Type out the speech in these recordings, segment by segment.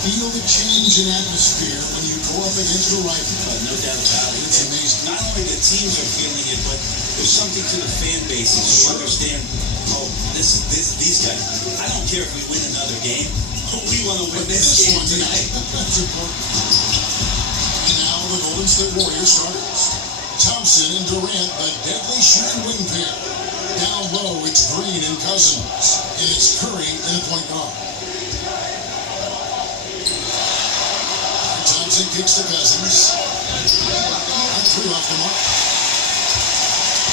feel the change in atmosphere when you go up against a rival? No doubt about it. It's amazing. Not only the teams are feeling it, but there's something to the fan bases who understand, these guys. I don't care if we win another game. We want to win this game tonight. That's important. And now the Golden State Warriors starters. Thompson and Durant, the deadly shooting wing pair. Down low, it's Green and Cousins. And it's Curry and a point guard. Thompson kicks to Cousins. And 3 off the mark.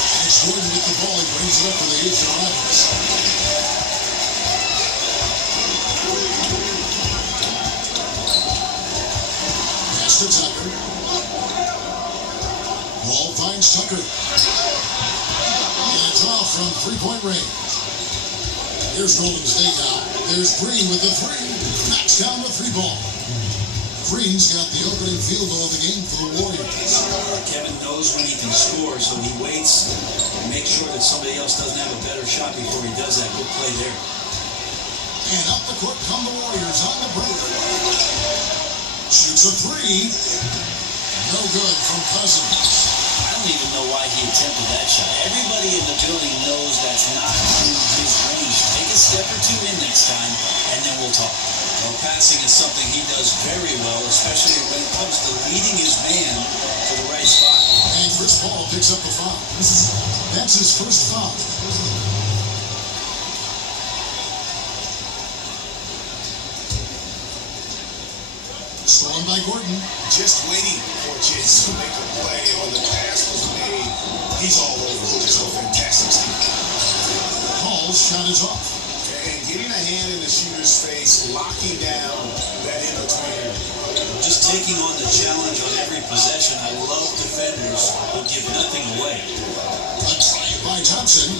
And it's Gordon with the ball. He brings it up for the Houston Rockets. Pass to Tucker. Ball finds Tucker. And it's off from 3-point range. Here's Golden State now. There's Green with the 3. Knocks down the 3 ball. Green's got the opening field goal of the game for the Warriors. Kevin knows when he can score, so he waits and makes sure that somebody else doesn't have a better shot before he does that. Good play there. And up the court come the Warriors on the break. Shoots a 3. No good from Cousins. I don't even know why he attempted that shot. Everybody in the building knows that's not in his range. Take a step or 2 in next time, and then we'll talk. Well, passing is something he does very well, especially when it comes to leading his man to the right spot. And Chris Paul picks up the foul. That's his first foul. Stolen by Gordon. Just waiting for Jason to make a play on the pass was made. He's all over it. Just a fantastic scheme. Paul's shot is off. And getting a hand in the shooter's face, locking down that in-between. Just taking on the challenge on every possession. I love defenders who give nothing away. A try by Thompson.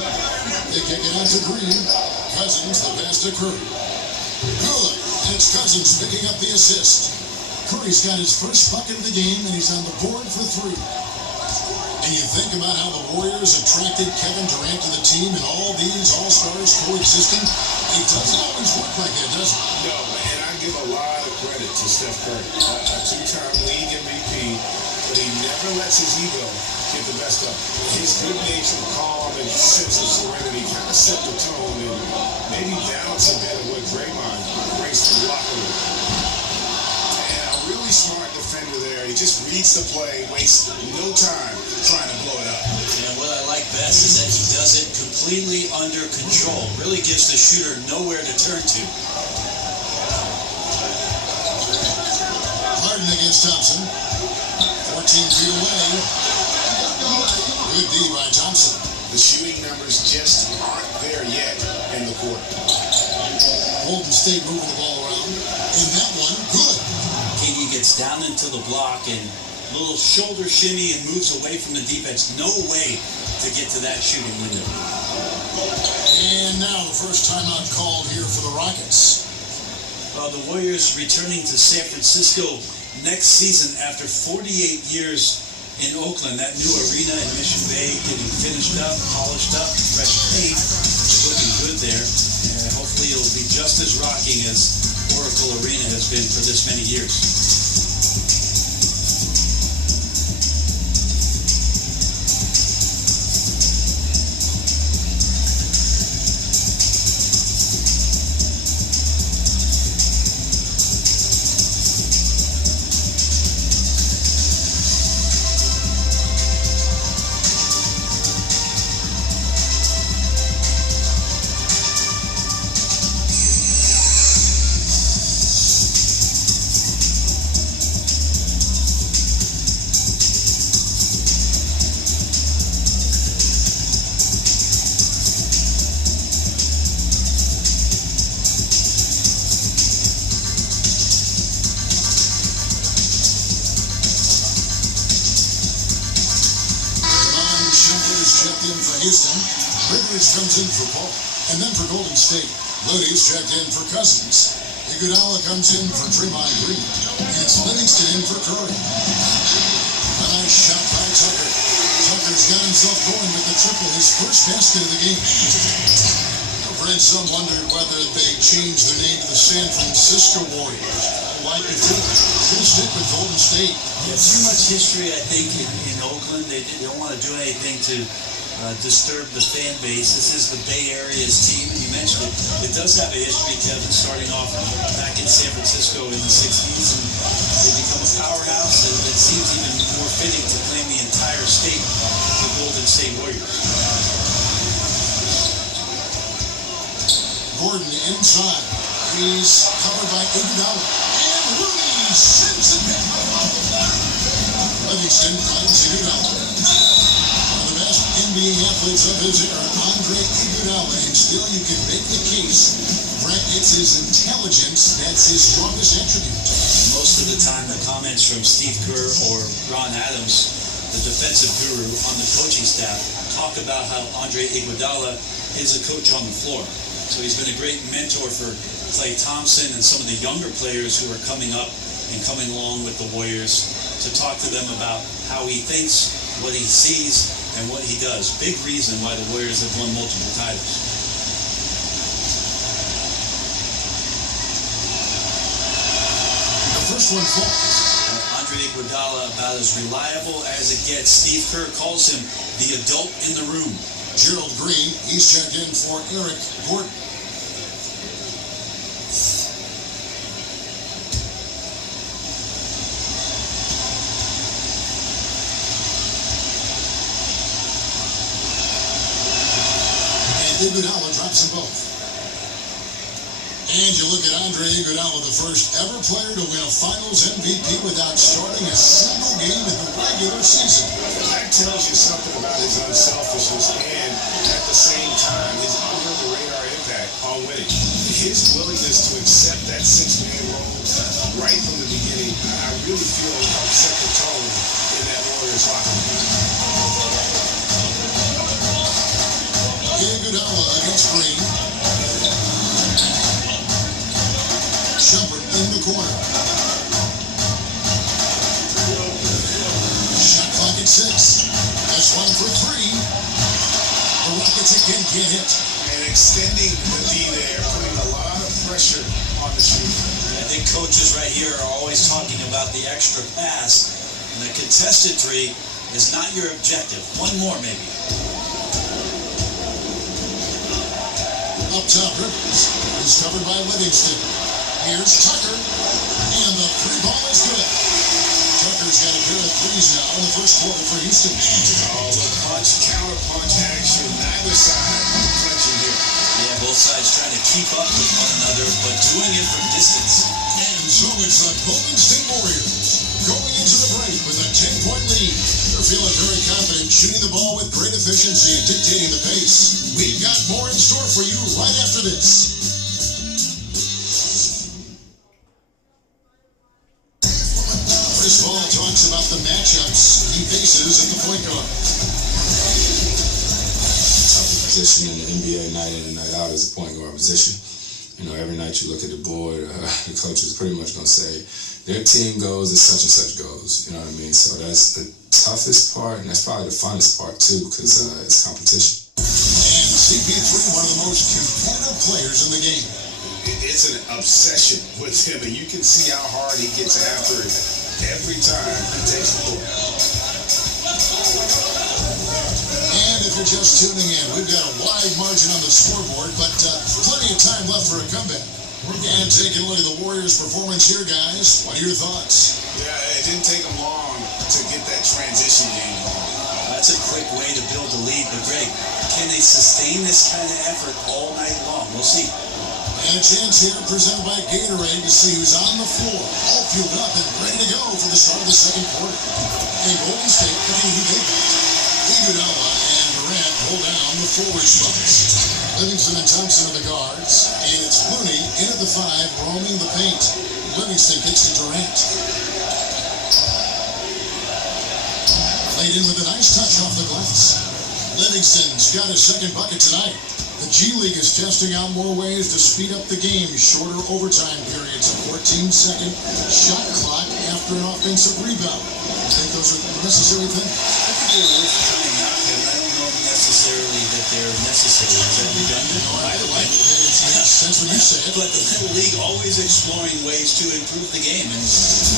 They kick it out to Green. Cousins, the pass to Curry. Good. And it's Cousins picking up the assist. Curry's got his first bucket of the game, and he's on the board for 3. And you think about how the Warriors attracted Kevin Durant to the team and all these all-stars coexisting. It doesn't always work like that, does it? No, and I give a lot of credit to Steph Curry, a 2-time league MVP, but he never lets his ego get the best of him. His good nature, calm, and sense of serenity kind of set the tone and maybe balance a bit of what Draymond brings to the locker room. Really smart defender there. He just reads the play, wastes no time trying to blow it up. And what I like best is that he does it completely under control. Really gives the shooter nowhere to turn to. Harden against Thompson. 14 feet away. Good D by Thompson. The shooting numbers just aren't there yet in the court. Golden State moving the ball around. And that one, good. He gets down into the block and a little shoulder shimmy and moves away from the defense. No way to get to that shooting window. And now the first timeout called here for the Rockets. The Warriors returning to San Francisco next season after 48 years in Oakland. That new arena in Mission Bay getting finished up, polished up, fresh paint, looking good there. And hopefully it'll be just as rocking as Oracle Arena has been for this many years. Houston. Rivers comes in for Paul. And then for Golden State, Looney's checked in for Cousins. Iguodala comes in for Draymond Green. And it's Livingston in for Curry. A nice shot by Tucker. Tucker's got himself going with the triple, his first basket of the game. I've read some wondered whether they changed their name to the San Francisco Warriors. wide before. He'll stick with Golden State. Yeah, too much history, I think, in Oakland. They don't want to do anything to disturb the fan base. This is the Bay Area's team, and you mentioned it. It does have a history, Kevin, starting off back in San Francisco in the 60s, and they become a powerhouse, and it seems even more fitting to claim the entire state the Golden State Warriors. Gordon inside. He's covered by Iguodala. And Rooney sends it back. Livingston finds Iguodala. One of the best NBA athletes of his era, Andre Iguodala. And still you can make the case, Brett, it's his intelligence that's his strongest attribute. Most of the time, the comments from Steve Kerr or Ron Adams, the defensive guru on the coaching staff, talk about how Andre Iguodala is a coach on the floor. So he's been a great mentor for Klay Thompson and some of the younger players who are coming up and coming along with the Warriors to talk to them about how he thinks, what he sees, and what he does. Big reason why the Warriors have won multiple titles. The first one falls. Andre Iguodala, about as reliable as it gets. Steve Kerr calls him the adult in the room. Gerald Green, he's checked in for Eric Gordon. And Iguodala drops them both. And you look at Andre Iguodala, the first ever player to win a Finals MVP without starting a single game in the regular season. That tells you something about his unselfishness and, at the same time, his under-the-radar impact on winning. His willingness to accept that six-man role right from the beginning, I really feel helped set the tone in that Warriors locker room. Iguodala against Green. Shumpert in the corner. Shot clock at 6. This one for 3. The Rockets again can't hit. And extending the D there, putting a lot of pressure on the shooter. I think coaches right here are always talking about the extra pass, and the contested three is not your objective. One more, maybe. Up top, Rivers is covered by Livingston. Here's Tucker, and the three ball is good. Tucker's got a pair of threes now in the first quarter for Houston. Oh, the punch, counter punch action. Neither side clinching here. Yeah, both sides trying to keep up with one another, but doing it from distance. And so it's the Golden State Warriors going into the break with a 10-point lead. They're feeling very confident, shooting the ball with great efficiency and dictating the pace. We've got more in store for you right after this. Chris Paul talks about the matchups he faces at the point guard. Tough position in the NBA night in and night out is a point guard position. You know, every night you look at the board, the coach is pretty much going to say, their team goes as such and such goes. You know what I mean? So that's the toughest part, and that's probably the funnest part too, because it's competition. And CP3, one of the most competitive players in the game. It's an obsession with him, and you can see how hard he gets after it every time he takes the ball. And if you're just tuning in, we've got a wide margin on the scoreboard, but plenty of time left for a comeback. And taking a look at the Warriors' performance here, guys. What are your thoughts? Yeah, it didn't take him long to get that transition game going. That's a quick way to build a lead, but Greg, can they sustain this kind of effort all night long? We'll see. And a chance here presented by Gatorade to see who's on the floor, all fueled up and ready to go for the start of the second quarter. And Golden State looking to take it. Iguodala and Durant hold down the forward spots. Livingston and Thompson are the guards, and it's Looney in at the 5, roaming the paint. Livingston kicks to Durant. Laid in with a nice touch off the glass. Livingston's got his second bucket tonight. The G League is testing out more ways to speed up the game, shorter overtime periods, a 14-second shot clock after an offensive rebound. I think those are necessary things. I think they're worth trying out, and I don't know necessarily that they're necessary. Is that redundant? Either way, it's sense when you say it. But the league always exploring ways to improve the game, and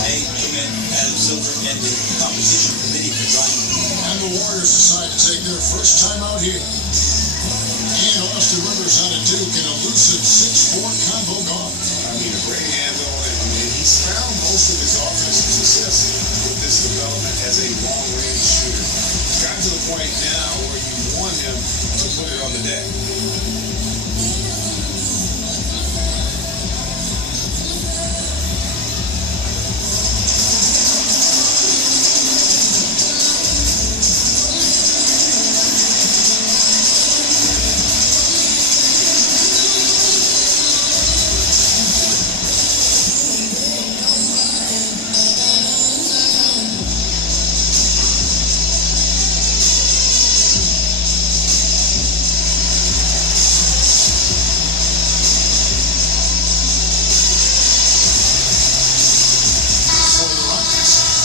they come in as silver in the competition committee for Durant. And the Warriors decide to take their first time out here. And Austin Rivers out of Duke, an elusive 6'4" combo guard. I mean, a great handle, and he's found most of his offensive success with this development as a long-range shooter. He's gotten to the point now where you want him to put it on the deck.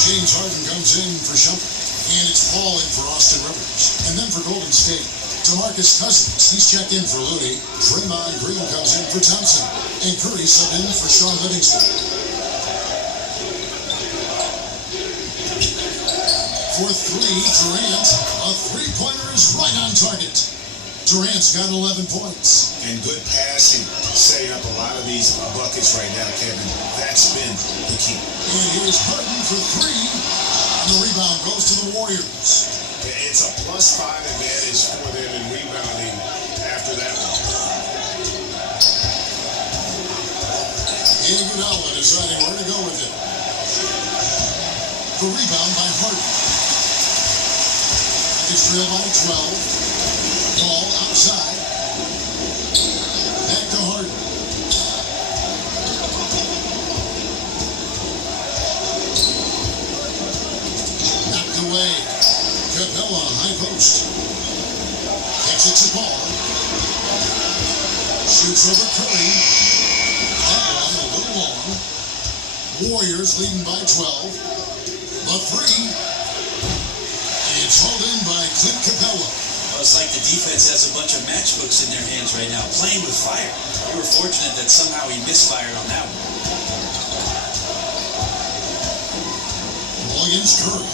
James Harden comes in for Shumpert, and it's Paul in for Austin Rivers. And then for Golden State, DeMarcus Cousins, he's checked in for Looney. Draymond Green comes in for Thompson, and Curry subbed in for Sean Livingston. For three, Durant, a three-pointer is right on target. Durant's got 11 points. And good passing, setting up a lot of these buckets right now, Kevin. That's been the key. And here's Harden for three, and the rebound goes to the Warriors. It's a +5 advantage for them in rebounding after that one. Iguodala deciding where to go with it. The rebound by Harden. It's trailed by 12. Ball outside. Back to Harden. Knocked away. Capella, high post. Kicks it to Paul. Shoots over Curry. That one a little long. Warriors leading by 12. The three. It's hauled in by Clint Capella. Well, it's like the defense has a bunch of matchbooks in their hands right now, playing with fire. They were fortunate that somehow he misfired on that one. Ball against Curry.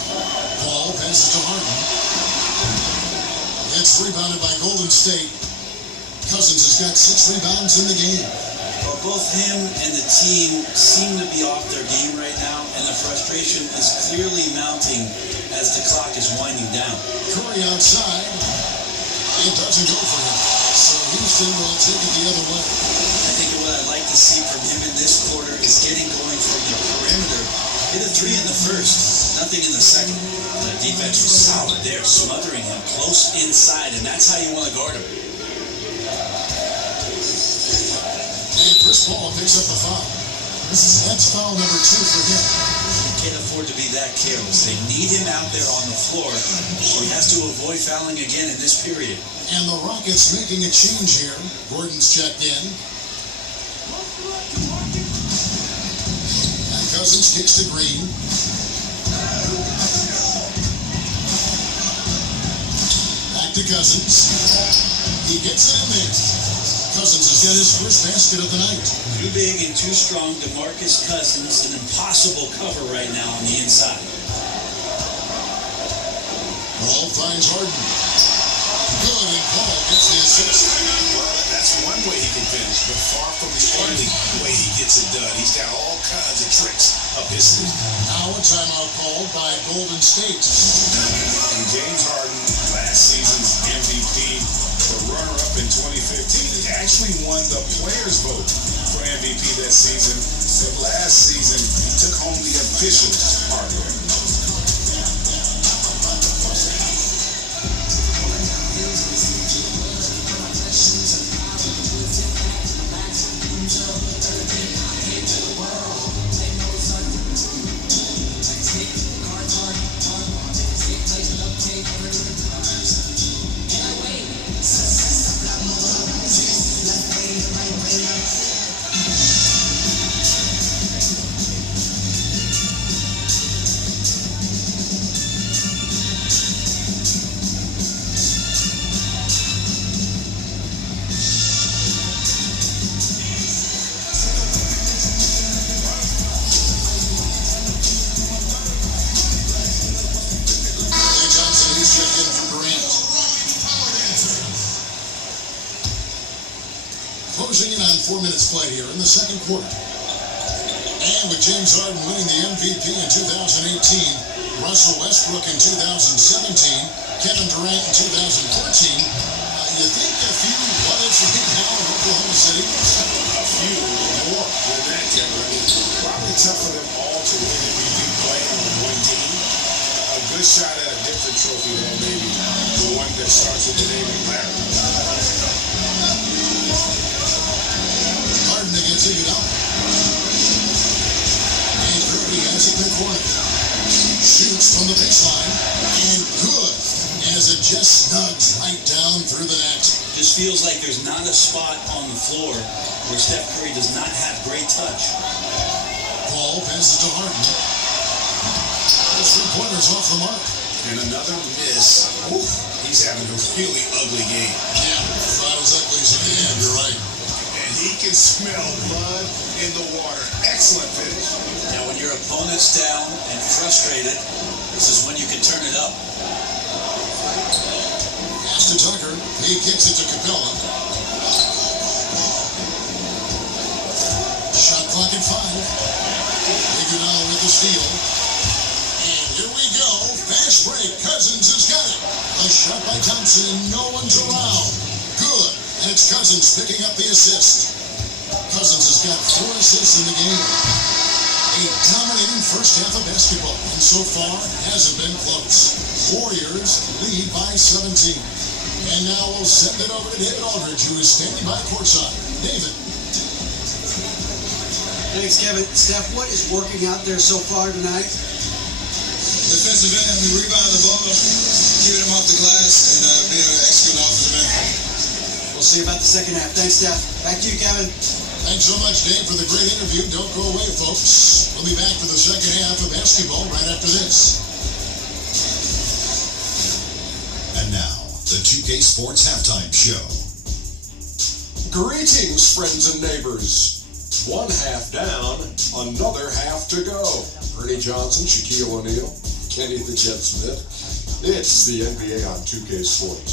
Paul passes to Harden. It's rebounded by Golden State. Cousins has got 6 rebounds in the game. Well, both him and the team seem to be off their game right now, and the frustration is clearly mounting as the clock is winding down. Curry outside. It doesn't go for him. So Houston will take it the other way. I think what I'd like to see from him in this quarter is getting going from the perimeter. Hit a 3 in the first, nothing in the second. The defense was solid there, smothering him close inside, and that's how you want to guard him. And Chris Paul picks up the foul. That's foul number 2 for him. Can't afford to be that careless. They need him out there on the floor, so he has to avoid fouling again in this period. And the Rockets making a change here. Gordon's checked in. And Cousins kicks to Green. Back to Cousins. He gets it in there. Cousins has got his first basket of the night. Too big and too strong. DeMarcus Cousins, an impossible cover right now on the inside. Paul finds Harden. Good, and Paul gets the assist. Well, that's one way he can finish, but far from the only way he gets it done. He's got all kinds of tricks up his sleeve. Now a timeout called by Golden State. And James Harden, last season's MVP, the runner-up in 2015, actually won the players' vote for MVP that season. But last season, he took home the official hardware. 4 minutes played here in the second quarter. And with James Harden winning the MVP in 2018, Russell Westbrook in 2017, Kevin Durant in 2014, you think a few what-ifs right now in Oklahoma City? A few more than that, Kevin. I mean, probably tough for them all to win MVP play on one team. A good shot at a different trophy, though, maybe. The one that starts with the name of Larry. Harden against Iguodala. And Curry has it in the corner. Shoots from the baseline. And good, as it just snugs right down through the net. Just feels like there's not a spot on the floor where Steph Curry does not have great touch. Paul passes to Harden. The three-pointers off the mark. And another miss. Oof, he's having a really ugly game. Yeah, not as ugly as at the end, you're right. And he can smell blood in the water. Excellent finish. Now, when your opponent's down and frustrated, this is when you can turn it up. Pass to Tucker. He kicks it to Capella. Shot clock at 5. Iguodala with the steal. And here we go. Fast break. Cousins has got it. A shot by Thompson and no one's around. Good. And it's Cousins picking up the assist. Cousins has got 4 assists in the game. A dominating first half of basketball, and so far hasn't been close. Warriors lead by 17. And now we'll send it over to David Aldridge, who is standing by courtside. David. Thanks, Kevin. Steph, what is working out there so far tonight? Defensive end, we rebound the ball, keeping them off the glass, and being an excellent offensive end. We'll see about the second half. Thanks, Steph. Back to you, Kevin. Thanks so much, Dave, for the great interview. Don't go away, folks. We'll be back for the second half of basketball right after this. And now, the 2K Sports Halftime Show. Greetings, friends and neighbors. One half down, another half to go. Ernie Johnson, Shaquille O'Neal, Kenny the Jet Smith. It's the NBA on 2K Sports.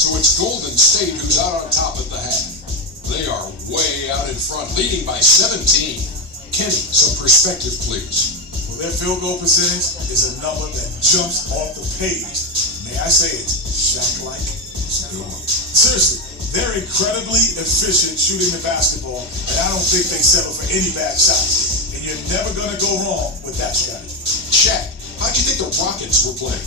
So it's Golden State who's out on top at the half. They are way out in front, leading by 17. Kenny, some perspective, please. Well, their field goal percentage is a number that jumps off the page. May I say it, Shaq-like? Seriously, they're incredibly efficient shooting the basketball, and I don't think they settle for any bad shots. And you're never going to go wrong with that strategy. Shaq, how'd you think the Rockets were playing?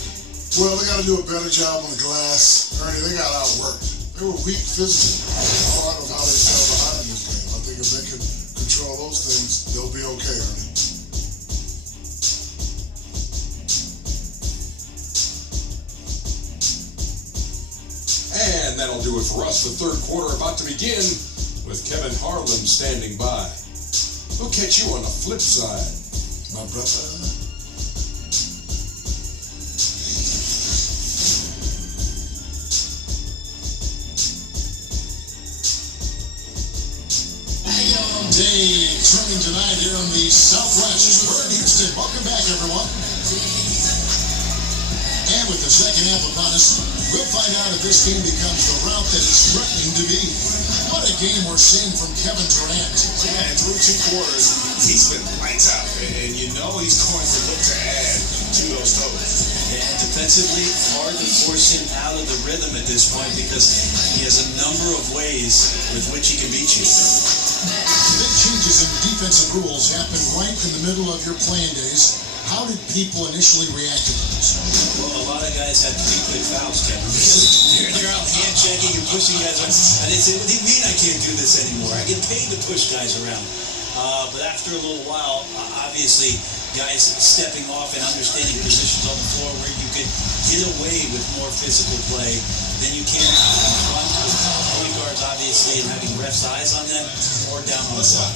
Well, they got to do a better job on the glass. Ernie, they got outworked. They were weak physically. Part of how they fell behind in this game. I think if they can control those things, they'll be okay, Ernie. And that'll do it for us. The third quarter about to begin with Kevin Harlan standing by. We'll catch you on the flip side, My brother. Day turning tonight here in the Southwest. We're in Houston. Welcome back, everyone. And with the second half upon us, we'll find out if this game becomes the route that it's threatening to be. What a game we're seeing from Kevin Durant. Yeah, and through 2 quarters, he's been lights out. And you know he's going to look to add to those totals. And defensively, hard to force him out of the rhythm at this point because he has a number of ways with which he can beat you. Big changes in defensive rules happen right in the middle of your playing days. How did people initially react to those? Well, a lot of guys had 3 quick fouls, Kevin, because they're out hand checking and pushing guys around. And they say, what do you mean I can't do this anymore? I get paid to push guys around. But after a little while, obviously, guys stepping off and understanding positions on the floor where you could get away with more physical play than you can front with point guards, obviously, and having refs' eyes on them or down on the block.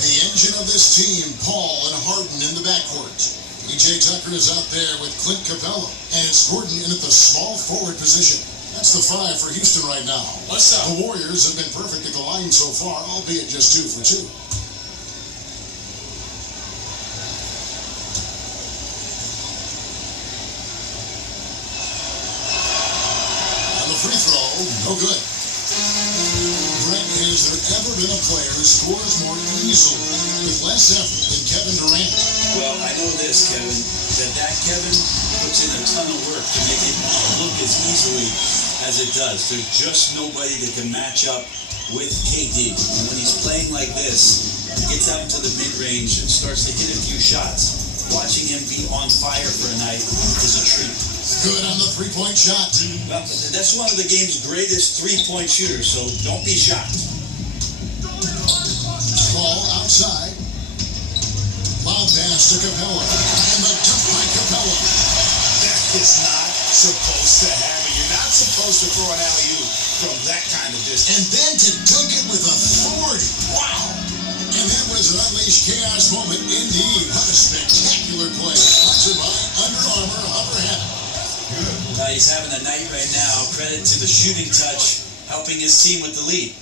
The engine of this team, Paul and Harden in the backcourt. PJ Tucker is out there with Clint Capella, and it's Gordon in at the small forward position. That's the 5 for Houston right now. What's up? The Warriors have been perfect at the line so far, albeit just 2 for 2. On the free throw, no good. Brett has there ever been a player who scores more easily with less effort than Kevin Durant? Well, I know this, Kevin, that Kevin puts in a ton of work to make it look as easily as it does. There's just nobody that can match up with KD. And when he's playing like this, he gets out into the mid-range and starts to hit a few shots. Watching him be on fire for a night is a treat. Good on the three-point shot. Well, that's one of the game's greatest three-point shooters, so don't be shocked. Ball outside. Lob pass to Capella. And the dunk by Capella. That is not supposed to happen. You're not supposed to throw an alley-oop from that kind of distance. And then to dunk it with authority. Wow. And that was an unleashed chaos moment indeed. What a spectacular play. Sponsored by Under Armour Hover Hat. He's having a night right now. Credit to the shooting touch, helping his team with the lead.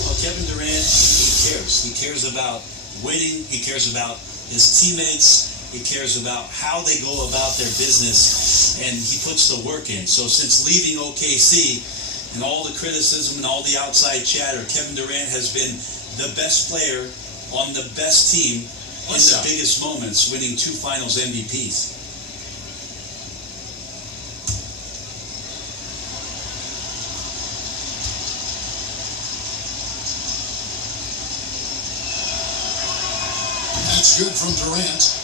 Well, Kevin Durant, he cares. He cares about winning. He cares about his teammates. He cares about how they go about their business, and he puts the work in. So since leaving OKC and all the criticism and all the outside chatter, Kevin Durant has been the best player on the best team in the biggest moments, winning 2 Finals MVPs. That's good from Durant.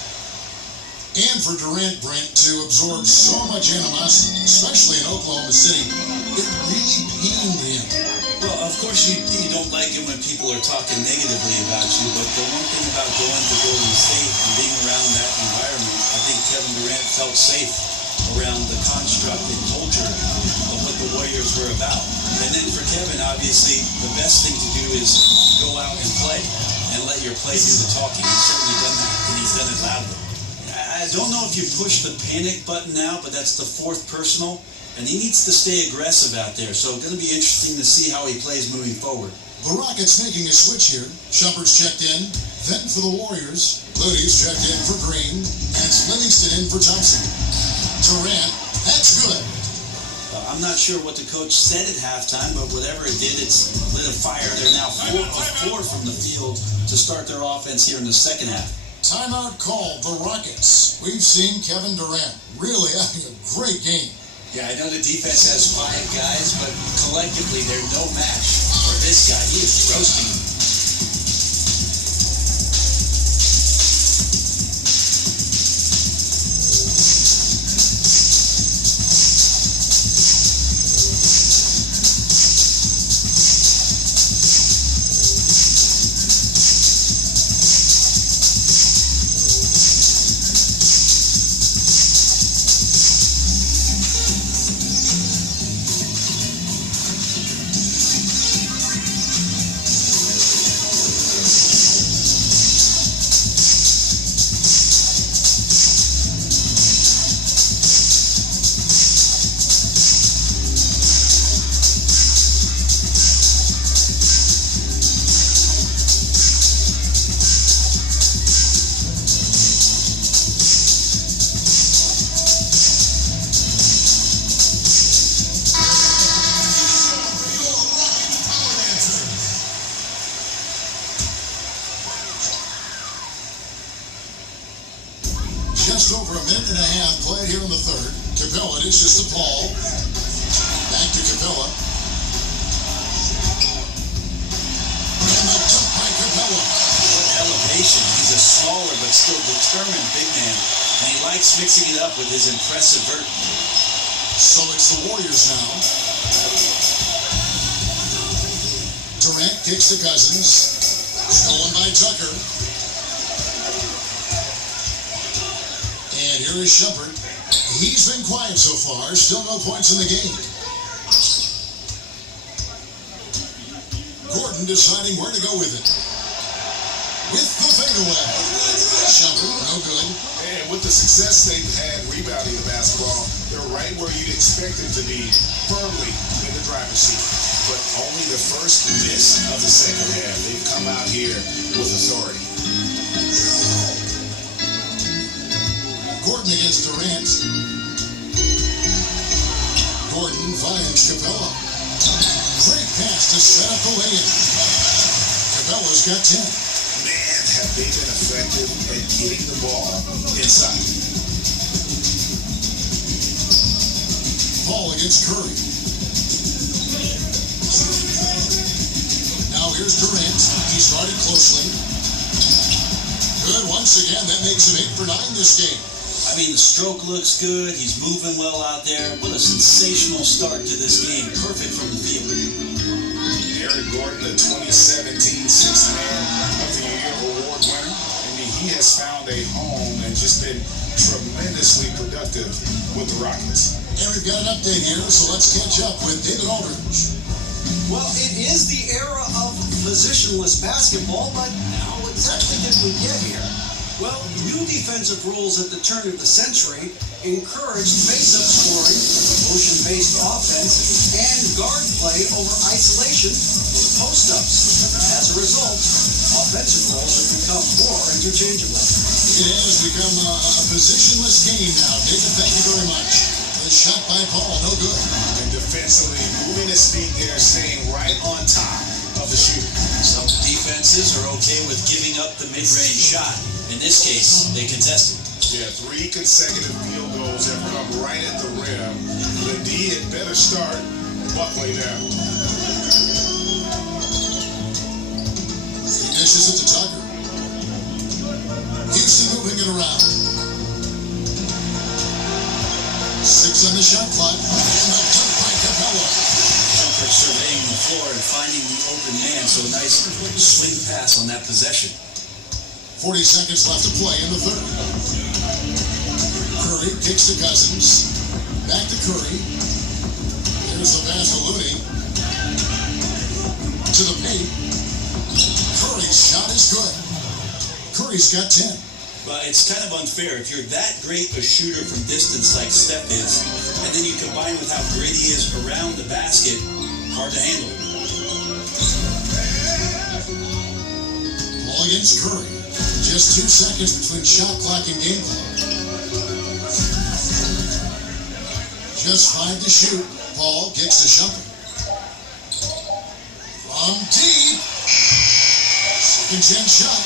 And for Durant, Brent, to absorb so much animosity, especially in Oklahoma City, it really pained him. Well, of course you don't like it when people are talking negatively about you, but the one thing about going to Golden State and being around that environment, I think Kevin Durant felt safe around the construct and culture of what the Warriors were about. And then for Kevin, obviously, the best thing to do is go out and play and let your play do the talking. He's certainly done that, and he's done it loudly. I don't know if you push the panic button now, but that's the 4th personal. And he needs to stay aggressive out there. So it's going to be interesting to see how he plays moving forward. The Rockets making a switch here. Shumpert's checked in. Then for the Warriors, Looney's checked in for Green. And Livingston in for Thompson. Durant, that's good. I'm not sure what the coach said at halftime, but whatever it did, it's lit a fire. They're now 4 of 4 from the field to start their offense here in the second half. Timeout called the Rockets. We've seen Kevin Durant really having a great game. Yeah, I know the defense has 5 guys, but collectively they're no match for this guy. He is roasting them. Just over a minute and a half played here in the third. Capella dishes to Paul. Back to Capella. And the dunk by Capella. What elevation. He's a smaller but still determined big man. And he likes mixing it up with his impressive vert. So it's the Warriors now. Durant kicks to Cousins. Stolen by Tucker. And here is Shumpert. He's been quiet so far. Still no points in the game. Gordon deciding where to go with it. With the fadeaway. Shumpert, no good. And with the success they've had rebounding the basketball, they're right where you'd expect them to be, firmly in the driver's seat. But only the first miss of the second half. They've come out here with authority. Gordon against Durant. Gordon finds Capella. Great pass to set up the lay-in. Capella's got 10. Man, have they been effective at getting the ball inside. Paul against Curry. Now here's Durant. He's guarded closely. Good once again. That makes him 8 for 9 this game. I mean, the stroke looks good. He's moving well out there. What a sensational start to this game. Perfect from the field. Eric Gordon, the 2017 Sixth Man of the Year award winner. I mean, he has found a home and just been tremendously productive with the Rockets. And we've got an update here, so let's catch up with David Aldridge. Well, it is the era of positionless basketball, but how exactly did we get here? Well, new defensive rules at the turn of the century encouraged face-up scoring, motion-based offense, and guard play over isolation and post-ups. As a result, offensive roles have become more interchangeable. It has become a positionless game now. David, thank you very much. The shot by Paul, no good. And defensively, moving his feet there, staying right on top of the shooter. Some defenses are okay with giving up the mid-range shot. In this case, they contested. Yeah, 3 consecutive field goals have come right at the rim. The D had better start buckling down. He dishes it to Tucker. Houston moving it around. 6 on the shot clock. And the dunk by Capella. Jumper surveying the floor and finding the open man, so a nice swing pass on that possession. 40 seconds left to play in the third. Curry kicks to Cousins. Back to Curry. There's the pass to Looney. To the paint. Curry's shot is good. Curry's got 10. But it's kind of unfair. If you're that great a shooter from distance like Steph is, and then you combine with how great he is around the basket, hard to handle. Ball against Curry. Just 2 seconds between shot clock and game clock. Just 5 to shoot. Paul kicks to Shumpert. From deep. Second chance shot.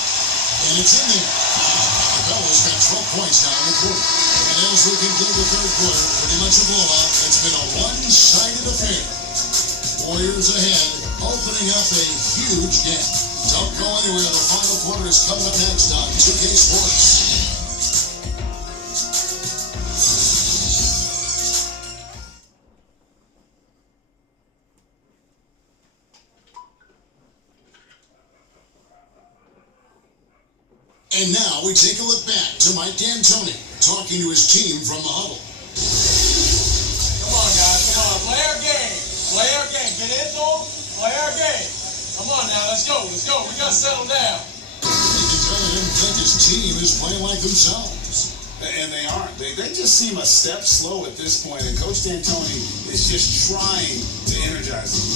And it's in there. Capella's got 12 points now in the quarter. And as we conclude the third quarter, pretty much a blowout. It's been a one-sided affair. Warriors ahead, opening up a huge gap. Don't go anywhere. The final quarter is coming up next on 2K Sports. And now we take a look back to Mike D'Antoni talking to his team from the huddle. Come on, guys. Come on. Play our game. Play our game. Get into them. Play our game. Come on now. Let's go. Let's go. We got to settle down. You can tell him that his team is playing like themselves. And they aren't. They just seem a step slow at this point. And Coach D'Antoni is just trying to energize them.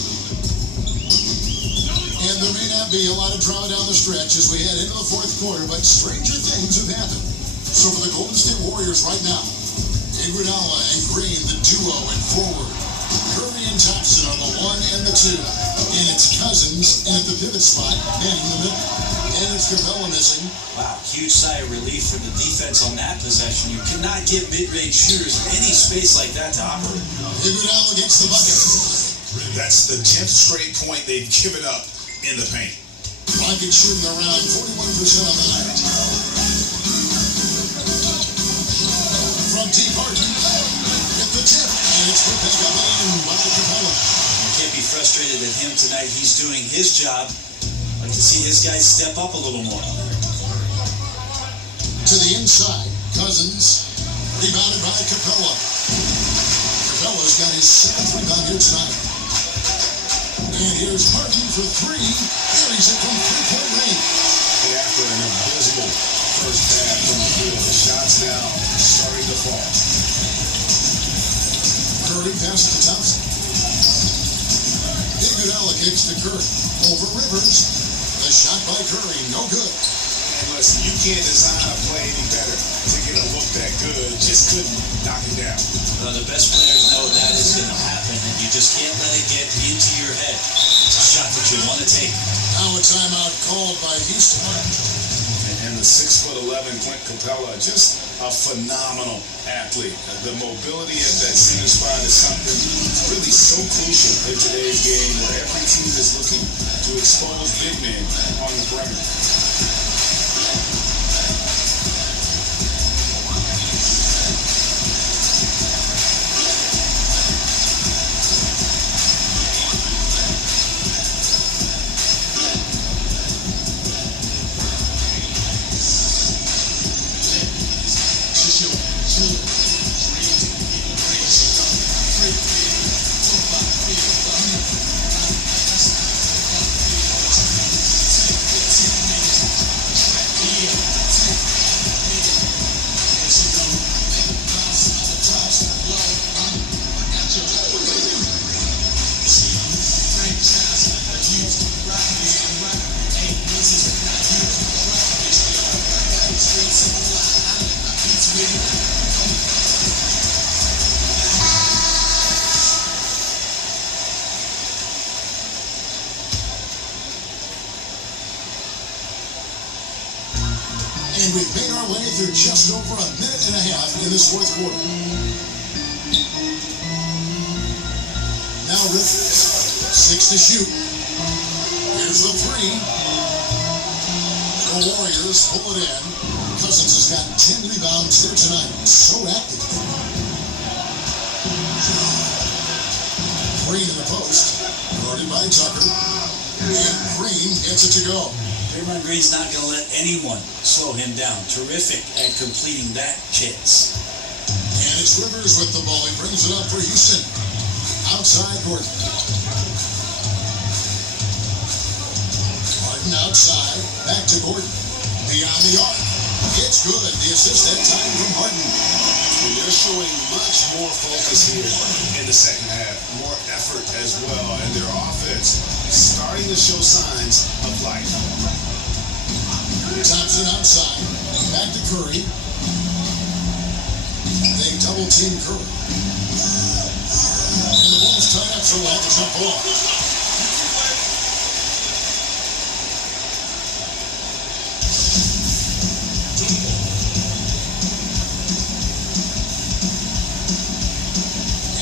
And there may not be a lot of drama down the stretch as we head into the fourth quarter, but stranger things have happened. So for the Golden State Warriors right now, Iguodala and Green, the duo in forward. Curry and Thompson are the 1 and the 2. And it's Cousins in at the pivot spot, manning the middle. And it's Capella missing. Wow, huge sigh of relief for the defense on that possession. You cannot give mid-range shooters any space like that to operate. Iguodala gets the bucket. That's the 10th straight point they've given up in the paint. Rockets shooting around 41% on the night. From T. Barton, at the tip, and it's put back up in by Capella. You can't be frustrated at him tonight. He's doing his job. Like to see his guys step up a little more. To the inside, Cousins, rebounded by Capella. Capella's got his 7th rebound here tonight. And here's Martin for 3. Carries it from 3-point range. After an abysmal first half from the field, the shots now starting to fall. Curry passes to Thompson. Iguodala kicks to Curry. Over Rivers. The shot by Curry, no good. And listen, you can't design a play any better to get a look that good. Just couldn't knock it down. The best players know that is going to happen. just can't let it get into your head. It's a shot that you want to take. Now a timeout called by Houston. And the 6'11" Clint Capella, just a phenomenal athlete. The mobility at that center spot is something really so crucial in today's game, where every team is looking to expose big men on the perimeter. And we've made our way through just over a minute and a half in this fourth quarter. Now Rivers, 6 to shoot. Here's the 3. The Warriors pull it in. Cousins has got 10 rebounds here tonight. So active. Green in the post. Guarded by Tucker. And Green gets it to go. Draymond Green's not going to let anyone slow him down. Terrific at completing that chance. And it's Rivers with the ball. He brings it up for Houston. Outside Gordon. Harden outside. Back to Gordon. Beyond the arc. It's good. The assist that time from Harden. And they're showing much more focus here in the second half. More effort as well. And their offense starting to show signs of life. Thompson outside. Back to Curry. They double team Curry. And the ball's tied up so well, the jump ball.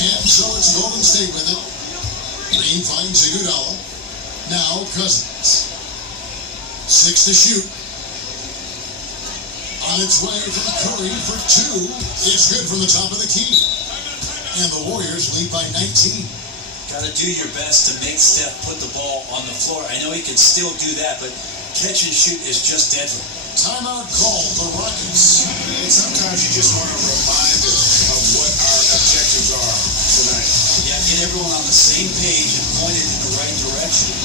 And so it's Golden State with it. Green finds Iguodala. Now Cousins. 6 to shoot. On its way from Curry for 2. It's good from the top of the key. And the Warriors lead by 19. Got to do your best to make Steph put the ball on the floor. I know he can still do that, but catch and shoot is just deadly. Timeout called the Rockets. And sometimes you just want a reminder of what our objectives are tonight. Yeah, get everyone on the same page and pointed in the right direction.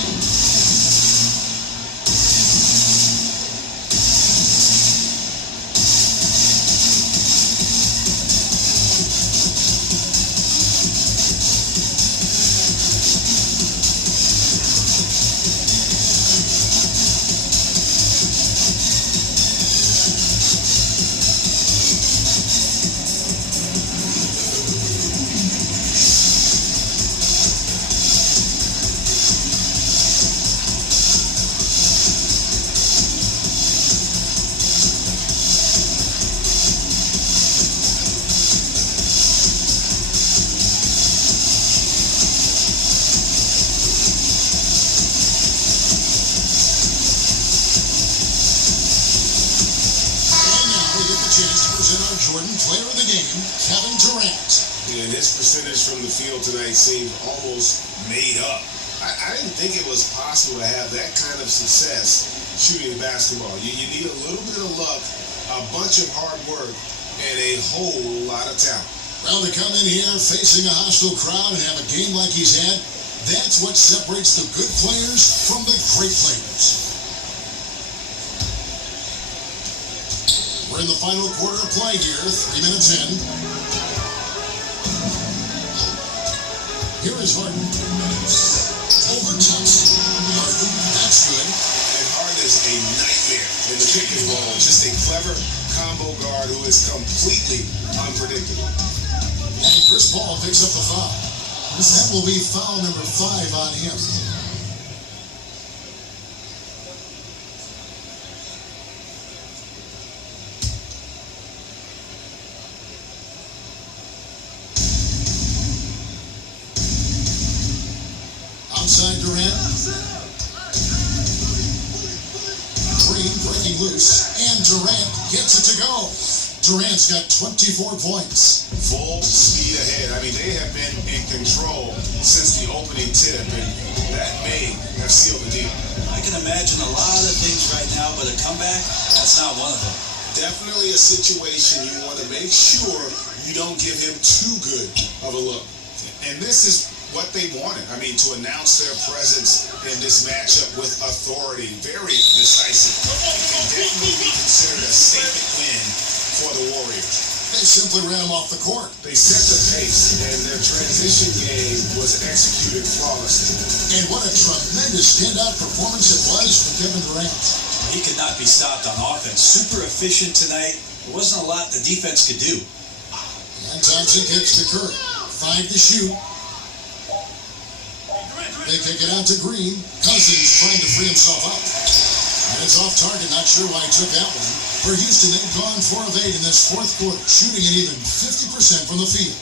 Jordan, player of the game, Kevin Durant. And his percentage from the field tonight seemed almost made up. I didn't think it was possible to have that kind of success shooting the basketball. You need a little bit of luck, a bunch of hard work, and a whole lot of talent. Well, to come in here facing a hostile crowd and have a game like he's had, that's what separates the good players from the great players. We're in the final quarter of play here, 3 minutes in. Here is Harden. Over Thompson. Harden, that's good. And Harden is a nightmare in the pick and roll. Just a clever combo guard who is completely unpredictable. And Chris Paul picks up the foul. That will be foul number 5 on him. Outside Durant. Green breaking loose, and Durant gets it to go. Durant's got 24 points. Full speed ahead. I mean, they have been in control since the opening tip, and that may have sealed the deal. I can imagine a lot of things right now, but a comeback, that's not one of them. Definitely a situation you want to make sure you don't give him too good of a look. And this is what they wanted. I mean, to announce their presence in this matchup with authority, very decisive. It can definitely be considered a statement win for the Warriors. They simply ran him off the court. They set the pace, and their transition game was executed flawlessly. And what a tremendous standout performance it was for Kevin Durant. He could not be stopped on offense. Super efficient tonight. There wasn't a lot the defense could do. And Thompson kicks to Curry. 5 to shoot. They kick it out to Green. Cousins trying to free himself up. And it's off target. Not sure why he took that one. For Houston, they've gone 4 of 8 in this fourth quarter, shooting an even 50% from the field.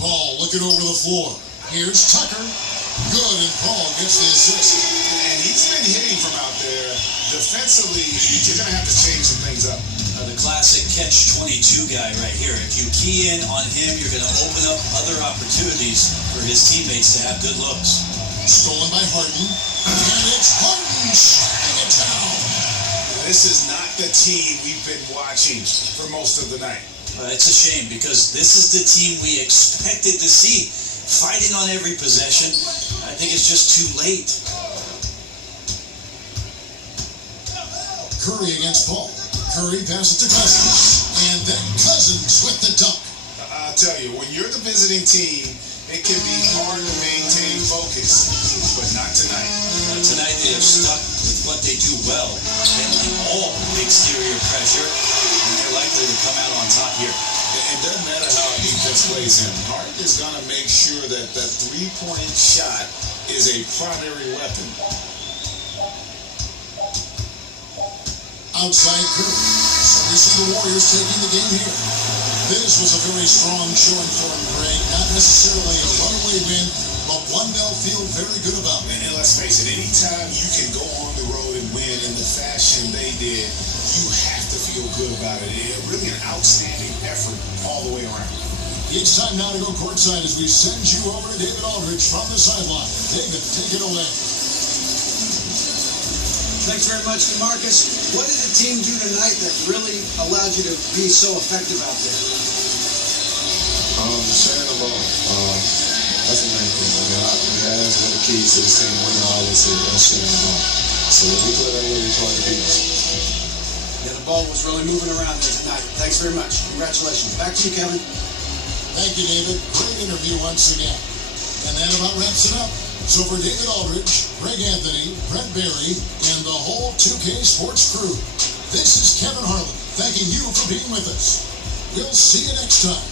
Paul looking over the floor. Here's Tucker. Good, and Paul gets the assist. And he's been hitting from out there. Defensively, you're going to have to change some things up. The classic catch-22 guy right here. If you key in on him, you're going to open up other opportunities for his teammates to have good looks. Stolen by Harden. And it's Harden shutting it down. This is not the team we've been watching for most of the night. It's a shame because this is the team we expected to see. Fighting on every possession. I think it's just too late. Curry against Paul. Curry passes to Cousins. And then Cousins with the dunk. I'll tell you, when you're the visiting team, it can be hard to maintain focus, but not tonight. Tonight they have stuck with what they do well, handling all exterior pressure, and they're likely to come out on top here. It doesn't matter how a defense plays him. Harden is going to make sure that that three-point shot is a primary weapon. Outside Curry. So we see the Warriors taking the game here. This was a very strong showing for him, Greg. Not necessarily a runaway win, but one they'll feel very good about. And let's face it, anytime you can go on the road and win in the fashion they did, you have to feel good about it. Really an outstanding effort all the way around. It's time now to go courtside as we send you over to David Aldridge from the sideline. David, take it away. Thanks very much, DeMarcus. What did the team do tonight that really allowed you to be so effective out there? Sharing the ball. That's the main thing. I mean, that's one of the keys to this team. Winning always is sharing the ball. So when we play that way, it's hard to beat us. Yeah, the ball was really moving around there tonight. Thanks very much. Congratulations. Back to you, Kevin. Thank you, David. Great interview once again. And that about wraps it up. So for David Aldridge, Greg Anthony, Brent Barry, and the whole 2K Sports crew, this is Kevin Harlan thanking you for being with us. We'll see you next time.